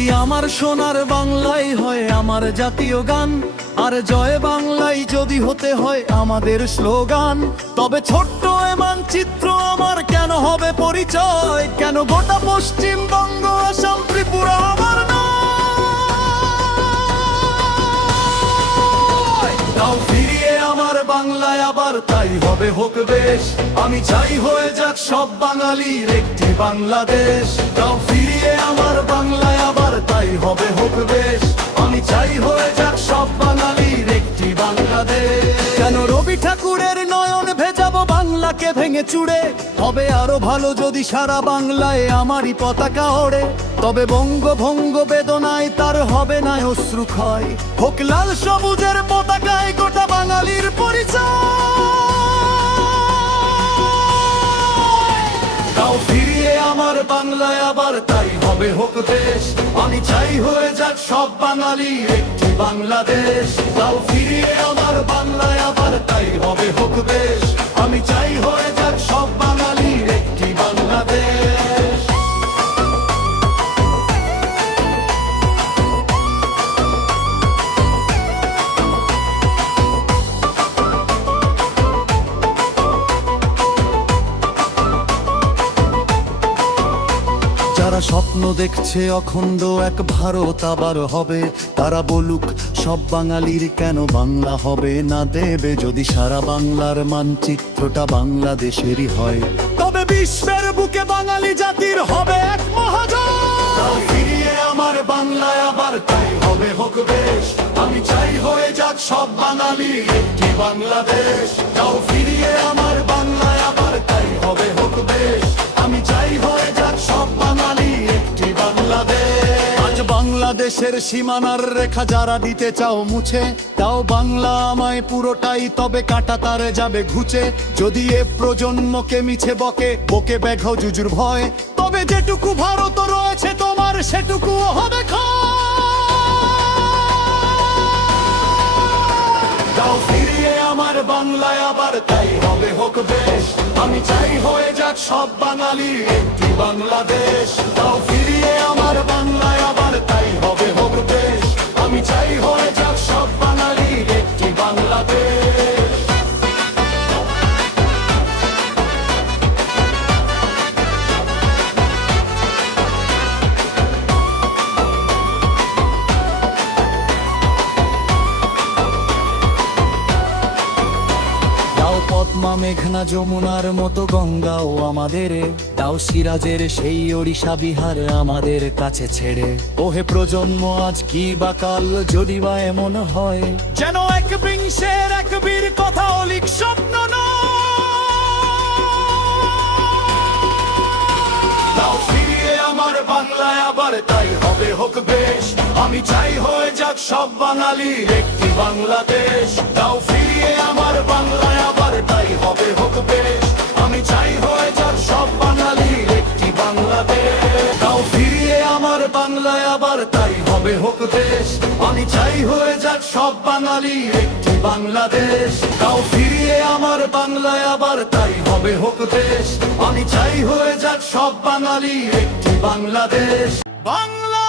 যদি আমার সোনার বাংলাই হয় আমার জাতীয় গান, আর জয় বাংলাই যদি হতে হয় আমাদের স্লোগান, তবে ছোট্ট এ মানচিত্র আমার কেন হবে পরিচয়? কেন গোটা পশ্চিমবঙ্গ আসাম ত্রিপুরা আমার নয়? দাও ফিরিয়ে আমার বাংলায় আবার, তাই হবে হোক বেশ। আমি চাই হয়ে যাক সব বাঙালির একটি বাংলাদেশ। দাও ফিরিয়ে আমার বাংলায় আবার, তাই হবে হোক বেশ। আমি চাই হয়ে যাক সব বাঙালির একটি বাংলাদেশ। কেন রবি ঠাকুরের নয়ন ভেজাবো বাংলাকে ভেঙে চুড়ে? হবে আরো ভালো যদি সারা বাংলায় আমারই পতাকা ওড়ে। তবে বঙ্গভঙ্গ বেদনায় তার হবে না অশ্রুক্ষয়, হোক লাল সবুজের পতাকায় গোটা বাঙালির পরিচয়। দাও ফিরিয়ে আমার বাংলায় আবার, তাই হবে হোক দেশ। আমি চাই হয়ে যাক সব বাঙালি একটি বাংলাদেশ। দাও ফিরিয়ে আমার বাংলায় আবার, তাই হবে হোক দেশ। আমি চাই হয়ে যাক সব বাঙালি একটি বাংলাদেশ। যারা স্বপ্ন দেখছে অখণ্ড এক ভারত আবার হবে, তারা বলুক সব বাঙালির কেন বাংলা হবে না দেবে? যদি সারা বাংলার মানচিত্রটা বাংলাদেশেরই হয়, তবে বিশ্বের বুকে বাঙালি জাতির হবে এক মহাজয়। ফিরিয়ে আমার বাংলায় আবার, তাই হবে হোক বেশ। আমি চাই হয়ে যাক সব বাঙালি একটি বাংলাদেশ। তাও ফিরিয়ে আমার বাংলায় আবার, তাই হবে হোক বেশ। আমি চাই হয়ে যাক সব বাঙালি একটি বাংলাদেশ। আজ বাংলাদেশের সীমানার রেখা যারা দিতে চাও মুছে, তাও বাংলা আমায় পুরোটাই তবে কাঁটা তারে যাবে ঘুচে। যদি এ প্রজন্মকে মিছে বকে বকে ব্যাঘ জুজুর ভয়, তবে যেটুকু ভারত রয়েছে তোমার সেটুকু হবে ক্ষয়। দাও ফিরিয়ে আমার বাংলায় আবার, তাই হবে হোক বেশ। আমি চাই হয়ে যাক সব বাঙালি একটি বাংলাদেশ। দাও ফিরিয়ে আমার বাংলায় আবার, তাই হবে হোক বেশ। আমি চাই হয়ে যাক সব বাঙালি একটি বাংলাদেশ। পদ্মা মেঘনা যমুনার মতো গঙ্গাও আমাদের, দাও সিরাজের সেই ওড়িশা বিহার আমাদের কাছে ছেড়ে। ওহে প্রজন্ম আজ কি বা কাল যদি বা এমন হয়, যেন একবিংশের এক বীর কথা অলিক স্বপ্ন নয়। দাও ফিরিয়ে আমার বাংলায় আবার, তাই হবে হোক বেশ। আমি চাই হয়ে যাক সব বাঙালি একটি বাংলাদেশ। দাও ফিরিয়ে আমার বাংলায় আবার, তাই হবে হোক বেশ। আমি চাই হয়ে যাক সব বাঙালি একটি বাংলাদেশ। দাও ফিরিয়ে আমার বাংলায় আবার, তাই হবে হোক দেশ। আমি চাই হয়ে যাক সব বাঙালি একটি বাংলাদেশ। দাও ফিরিয়ে আমার বাংলায় আবার, তাই হবে হোক দেশ। আমি চাই হয়ে যাক সব বাঙালি একটি বাংলাদেশ। বাংলা